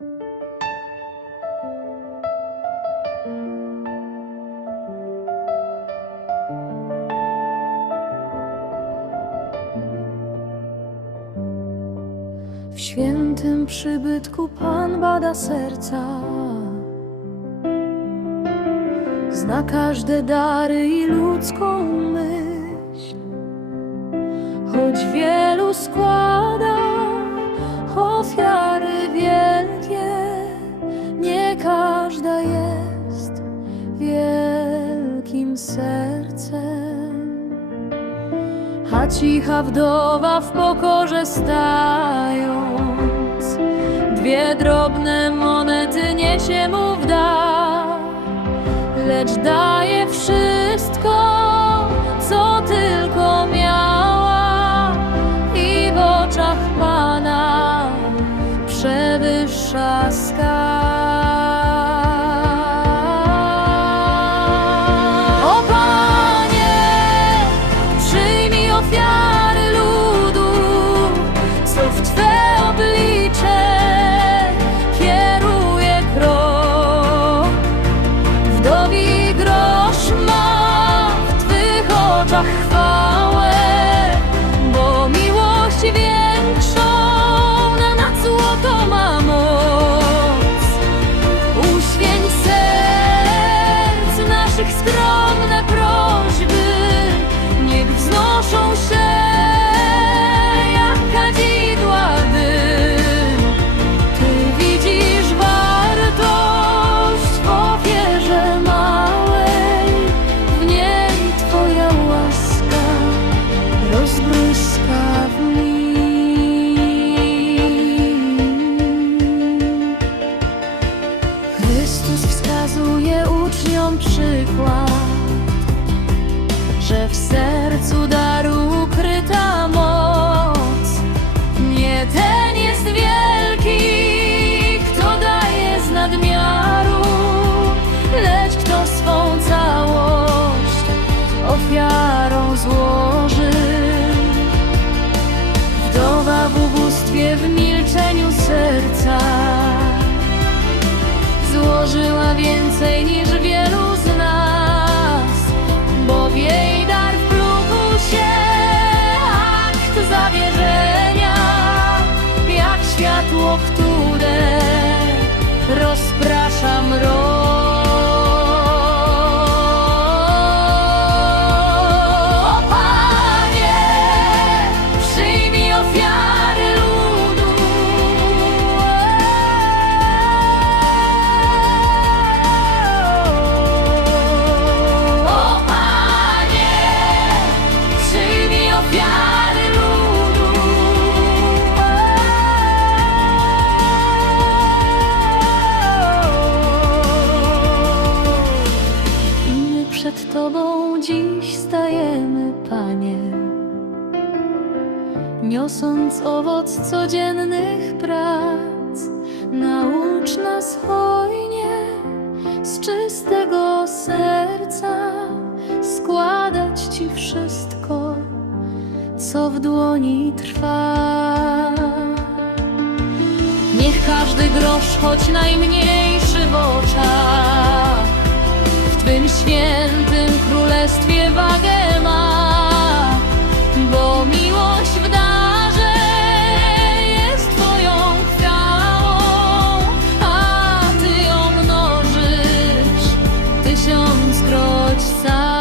W świętym przybytku Pan bada serca. Zna każde dary i ludzką myśl. Choć wielu cicha wdowa w pokorze stając. Dwie drobne monety niesie mu w dar Lecz daje wszystko, w sercu daru ukryta moc. Nie ten jest wielki, kto daje z nadmiaru, lecz kto swą całość ofiarą złoży. Wdowa w ubóstwie, w milczeniu serca złożyła więcej światło, które rozprasza mrok. Niosąc owoc codziennych prac. Naucz nas hojnie z czystego serca składać Ci wszystko, co w dłoni trwa. Niech każdy grosz, choć najmniejszy w oczach, w Twym świętym królestwie wagę ma. Ksiądz kroć sam.